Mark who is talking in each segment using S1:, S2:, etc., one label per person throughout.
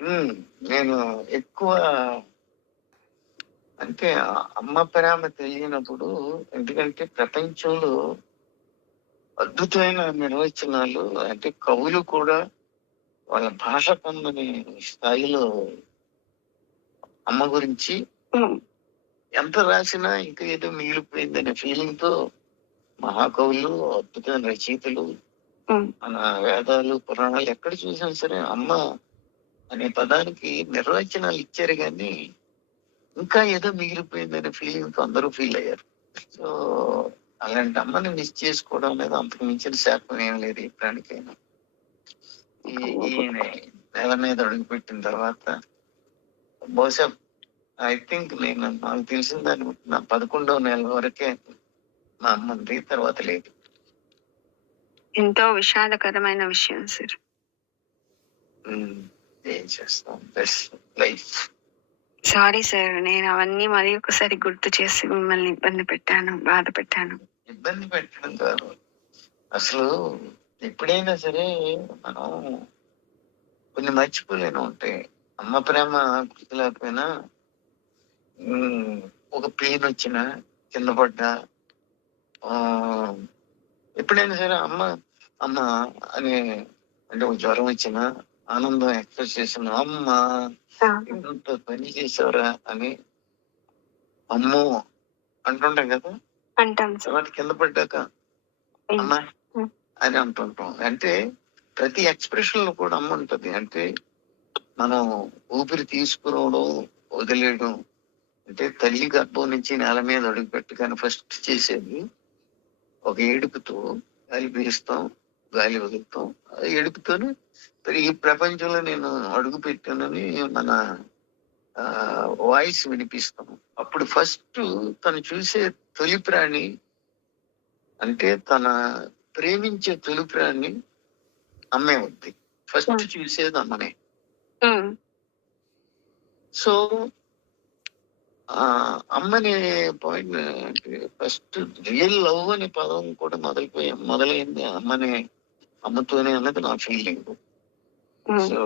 S1: నేను ఎక్కువ అంటే అమ్మ ప్రేమ తెలియనప్పుడు ఎందుకంటే ప్రపంచంలో అద్భుతమైన నిర్వచనాలు అంటే కవులు కూడా వాళ్ళ భాష పొందని స్థాయిలో అమ్మ గురించి ఎంత రాసినా ఇంకా ఏదో మిగిలిపోయిందనే ఫీలింగ్తో మహాకవులు అద్భుతమైన రచయితలు మన వేదాలు పురాణాలు ఎక్కడ చూసినా సరే అమ్మ అనే పదానికి నిర్వచనాలు ఇచ్చారు కానీ ఇంకా ఏదో మిగిలిపోయిందనే ఫీలింగ్తో అందరూ ఫీల్ అయ్యారు. సో అలాంటి అమ్మని మిస్ చేసుకోవడం అనేది అంతకు మించిన శాపం ఏం లేదు ఈ ప్రాణికైనా. ఈ- ఈయన నేల మీద అడుగుపెట్టిన తర్వాత బహుశా ఐ థింక్ నేను నాకు తెలిసిన దాన్ని నా పదకొండవ నెల వరకే మా అమ్మంది తర్వాత లేదు.
S2: ఎంతో విషాదకరమైన విషయం సార్
S1: ఏం చేస్తాం? లైఫ్
S2: సారీ సార్ నేను అవన్నీ మరి ఒకసారి గుర్తు చేసి మిమ్మల్ని ఇబ్బంది పెట్టాను బాధ పెట్టాను.
S1: ఇబ్బంది పెట్టడం కాదు. అసలు ఎప్పుడైనా సరే మనం కొన్ని మర్చిపోలేని ఉంటాయి అమ్మ ప్రేమ గుర్తులేకపోయినా ఉమ్, ఒక పెయిన్ వచ్చిన కింద పడ్డా ఆ, ఎప్పుడైనా సరే అమ్మ అమ్మ అని అంటే ఒక జ్వరం వచ్చిన ఆనందం ఎక్స్ప్రెస్ చేసిన అమ్మ ఎంత పని చేసావురా అని అమ్మో అంటుంటాం కదా.
S2: అంటాం
S1: తర్వాత కింద పడ్డాక? అమ్మా. అని అంటుంటాం. అంటే ప్రతి ఎక్స్ప్రెషన్లో కూడా అమ్మ ఉంటది. అంటే మనం ఊపిరి తీసుకురావడం వదిలేయడం. అంటే తల్లి గర్భం నుంచి నేల మీద అడుగు పెట్టగానే ఫస్ట్ చేసేది ఒక ఏడుపుతో గాలి పీలుస్తాం. గాలి వదులుతాం. మరి ఈ ప్రపంచంలో నేను అడుగు పెట్టానని మన వాయిస్ వినిపిస్తాం అప్పుడు ఫస్ట్ తను చూసే తొలి ప్రాణి అంటే తన ప్రేమించే తొలి ప్రాణి అమ్మే ఉంది. ఫస్ట్. చూసేది అమ్మనే. సో ఆ అమ్మని పాయింట్ ఫస్ట్ రియల్ లవ్ అనే పదం కూడా మొదలుపోయి మొదలైంది అమ్మనే. అమ్మతోనే అన్నది నా ఫీలింగ్ సో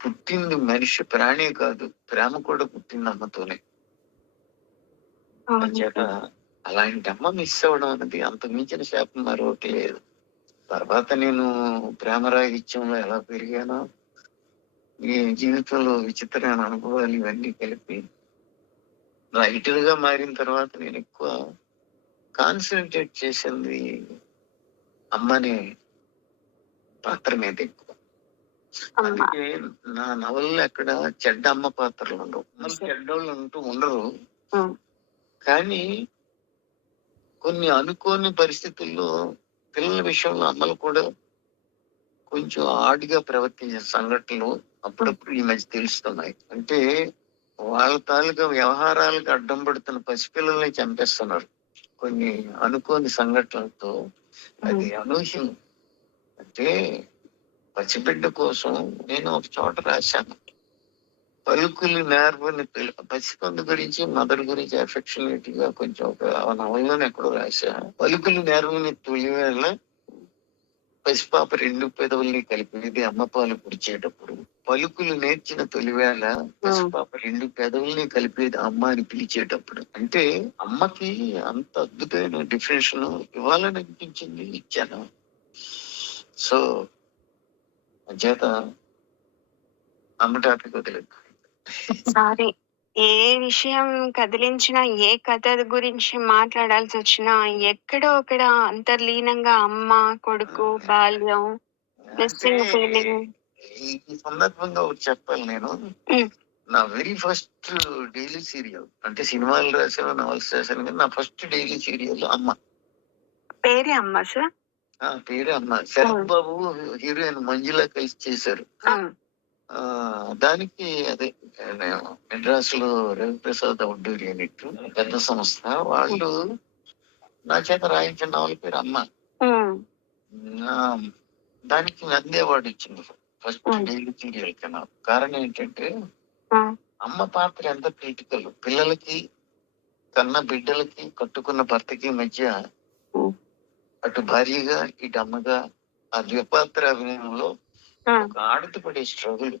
S1: పుట్టింది మనిషి ప్రాణి కాదు ప్రేమ కూడా పుట్టింది అమ్మతోనే
S2: అవును.
S1: చేత
S2: సార్.
S1: అలాంటి అమ్మ మిస్ అవ్వడం అనేది అంతకు మించిన శాపం మరొకటి లేదు. తర్వాత నేను ప్రేమ రాహిత్యంలో ఎలా పెరిగానో ఈ జీవితంలో విచిత్రమైన అనుభవాలు ఇవన్నీ కలిపి రైటర్గా మారిన తర్వాత నేను ఎక్కువ కాన్సన్ట్రేట్ చేసింది అమ్మనే పాత్ర మీద ఎక్కువ అందుకే నా నవల్లో ఎక్కడ చెడ్డ అమ్మ పాత్రలు ఉండవు. చెడ్డోళ్ళు అంటూ ఉండరు. కానీ కొన్ని అనుకోని పరిస్థితుల్లో పిల్లల విషయంలో అమ్మలు కూడా కొంచెం ఆడిగా ప్రవర్తించిన సంఘటనలు అప్పుడప్పుడు ఈ మధ్య తెలుస్తున్నాయి. అంటే వాళ్ళ తాలూకా వ్యవహారాలకు అడ్డం పడుతున్న పసిపిల్లల్ని చంపేస్తున్నారు. కొన్ని అనుకోని సంఘటనలతో అది అనూహ్యం అంటే పసిబిడ్డ కోసం నేను ఒక చోట రాశాను. పలుకులు నేర్వని పిల్ల పసికందు గురించి మదర్ గురించి అఫెక్షనేట్గా కొంచెం ఒక నవల్లోనే ఎక్కడో రాశా పలుకులు నేర్వని తొలివేళ పసిపాప రెండు పెదవుల్ని కలిపేది అమ్మ పాలు పుడిచేటప్పుడు పలుకులు నేర్చిన తొలివేళ పసిపాప రెండు పెదవుల్ని కలిపేది అమ్మ అని పిలిచేటప్పుడు. అంటే అమ్మకి అంత అద్భుతమైన డిఫరెన్షన్ ఇవ్వాలని అనిపించింది ఇచ్చాను. సో చేత అమ్మ టాపిక్ వదిలేదు
S2: సారీ. ఏ విషయం కదిలించినా ఏ కథ గురించి మాట్లాడాల్సి వచ్చినా ఎక్కడో అక్కడ అంతర్లీనంగా అమ్మ కొడుకు బాల్యం ఫీలింగ్
S1: ఈ సందర్భంగా ఒకటి చెప్పాలి నేను. నా వెరీ ఫస్ట్ డైలీ సీరియల్ అంటే సినిమాలు రాశాను నవల్స్ రాశాను కానీ నా ఫస్ట్ డైలీ సీరియల్ అమ్మ.
S2: పేరే అమ్మ సార్?
S1: పేరు అమ్మ. శరత్ బాబు హీరోయిన్ మంజుల కలిసి చేశారు. ఆ దానికి అదే మెడ్రాస్లో రవిప్రసాద్ అవుట్డోర్ యూనిట్ పెద్ద సంస్థ. వాళ్ళు నా చేత రాయించిన నవల పేరు అమ్మ. దానికి నంది అవార్డు ఇచ్చింది ఫస్ట్. డైలీ కన్నా కారణం ఏంటంటే అమ్మ పాత్ర ఎంత క్రిటికల్ పిల్లలకి కన్న బిడ్డలకి కట్టుకున్న భర్తకి మధ్య. అటు భార్యగా ఇటు అమ్మగా ఆ ద్విపాత్ర అభినయంలో ఒక ఆడత పడే స్ట్రగుల్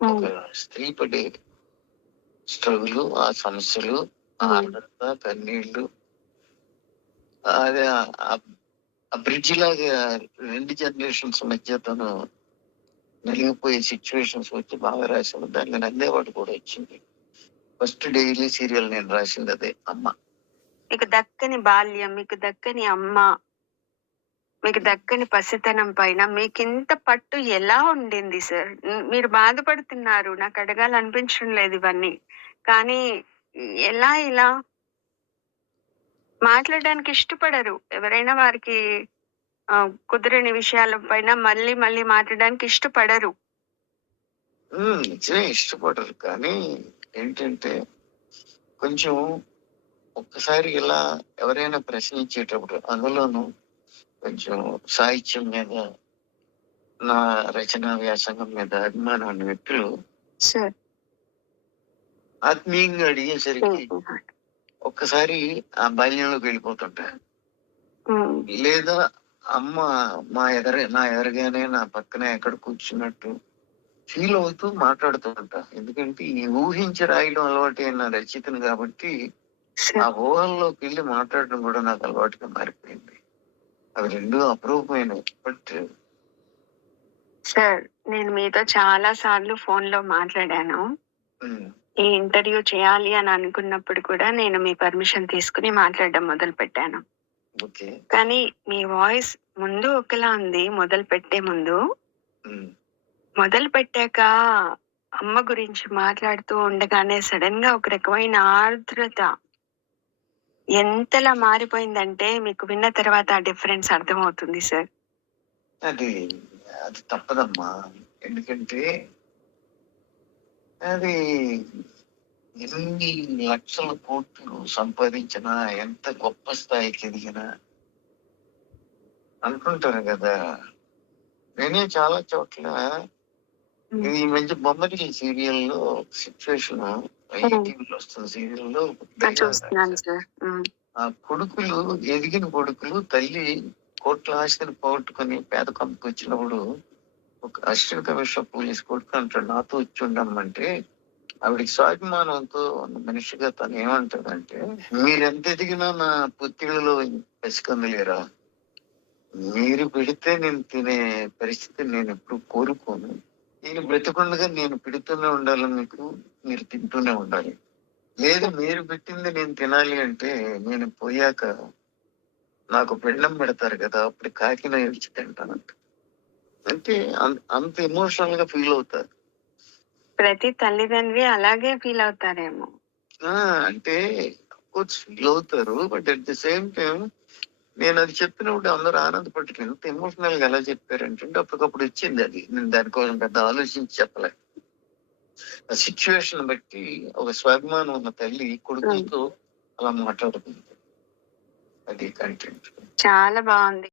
S1: ఒక స్త్రీ పడే స్ట్రగుల్ ఆ సమస్యలు ఆ. ఆర్ద్రత కన్నీళ్ళు అదే ఆ బ్రిడ్జ్ లాగా రెండు జనరేషన్స్ మధ్య తను నలిగిపోయే సిచ్యువేషన్స్ వచ్చి బాగా రాశాను దాన్ని నందేవాడు కూడా వచ్చింది ఫస్ట్ డైలీ సీరియల్ నేను రాసింది అదే అమ్మ.
S2: మీకు దక్కని బాల్యం మీకు దక్కని అమ్మ మీకు దక్కని పసితనం పైన మీకు ఇంత పట్టు ఎలా ఉండింది సార్? మీరు బాధపడుతున్నారు. నాకు అడగాలనిపించడం లేదు ఇవన్నీ. కానీ ఎలా ఇలా? మాట్లాడడానికి ఇష్టపడరు. ఎవరైనా వారికి కుదరని విషయాల పైన మళ్ళీ మళ్ళీ మాట్లాడడానికి ఇష్టపడరు.
S1: నిజమే ఇష్టపడరు. కానీ ఏంటంటే కొంచెం ఒక్కసారి ఇలా ఎవరైనా ప్రశ్నించేటప్పుడు అందులోనూ కొంచెం సాహిత్యం మీద నా రచన వ్యాసంగం మీద అభిమానం ఉన్న వ్యక్తులు ఆత్మీయంగా అడిగేసరికి ఒక్కసారి ఆ బాల్యంలోకి వెళ్ళిపోతుంటా. లేదా అమ్మ మా ఎదర నా ఎదరగానే నా పక్కనే ఎక్కడ కూర్చున్నట్టు ఫీల్ అవుతూ మాట్లాడుతూ ఉంటా ఎందుకంటే ఈ ఊహించి రాయడం అలవాటు అయిన రచయితను కాబట్టి ఆ ఊహల్లోకి వెళ్ళి మాట్లాడడం కూడా నాకు అలవాటుగా మారిపోయింది. అవి రెండు అపరూపమైనవి బట్
S2: సార్ నేను మీతో చాలా సార్లు ఫోన్లో మాట్లాడాను ఈ ఇంటర్వ్యూ చేయాలి అని అనుకున్నప్పుడు కూడా నేను మీ పర్మిషన్ తీసుకుని మాట్లాడడం మొదలు పెట్టాను కానీ మీ వాయిస్ ముందు ఒకలా ఉంది మొదలు పెట్టే ముందు. మొదలు పెట్టాక అమ్మ గురించి మాట్లాడుతూ ఉండగానే సడన్గా ఒక రకమైన ఆర్ద్రత ఎంతలా మారిపోయిందంటే మీకు విన్న తర్వాత ఆ డిఫరెన్స్ అర్థమవుతుంది సార్.
S1: అది అది తప్పదమ్మా. ఎందుకంటే అది ఎన్ని లక్షల కోట్లు సంపాదించినా ఎంత గొప్ప స్థాయికి ఎదిగినా అనుకుంటారు కదా. నేనే చాలా చోట్ల ఇది ఈ మధ్య బొమ్మరిల్లి సీరియల్లో సిచ్యువేషన్ టీవీలో వస్తున్న
S2: సీరియల్లో
S1: ఆ కొడుకులు ఎదిగిన కొడుకులు తల్లి కోట్ల ఆస్తిని పోగొట్టుకుని పేద కంపకి వచ్చినప్పుడు ఒక అసిస్టెంట్ కమిషనర్ పోలీస్ కొడుకు అంటాడు నాతో వచ్చి ఉండమంటే ఆవిడికి స్వాభిమానంతో మనిషిగా తను ఏమంటదంటే మీరెంత ఎదిగినా నా పుత్తిళ్ళలో పసికందులేరా మీరు పెడితే నేను తినే పరిస్థితి నేను ఎప్పుడు కోరుకోను. నేను బ్రతికుండగా నేను పెడుతూనే ఉండాలి మీకు మీరు తింటూనే ఉండాలి. లేదు మీరు పెట్టింది నేను తినాలి అంటే నేను పోయాక నాకు పెండం పెడతారు కదా అప్పుడు కాకిన ఇచ్చి తింటానంట. అంటే అంత ఎమోషనల్గా ఫీల్ అవుతారు.
S2: ప్రతి తల్లిదండ్రి అలాగే ఫీల్ అవుతారేమో.
S1: ఆ, అంటే ఫీల్ అవుతారు but at the same time నేను అది చెప్పినప్పుడు అందరూ ఆనందపడ్డారు ఎంత ఎమోషనల్గా ఎలా చెప్పారంటే అప్పటికప్పుడు వచ్చింది అది. నేను దానికోసం పెద్ద ఆలోచించి చెప్పలే. ఆ సిచ్యువేషన్ బట్టి ఒక స్వాభిమానం ఉన్న తల్లి కొడుకులతో అలా మాట్లాడుతుంది అది కంటెంట్
S2: చాలా బాగుంది.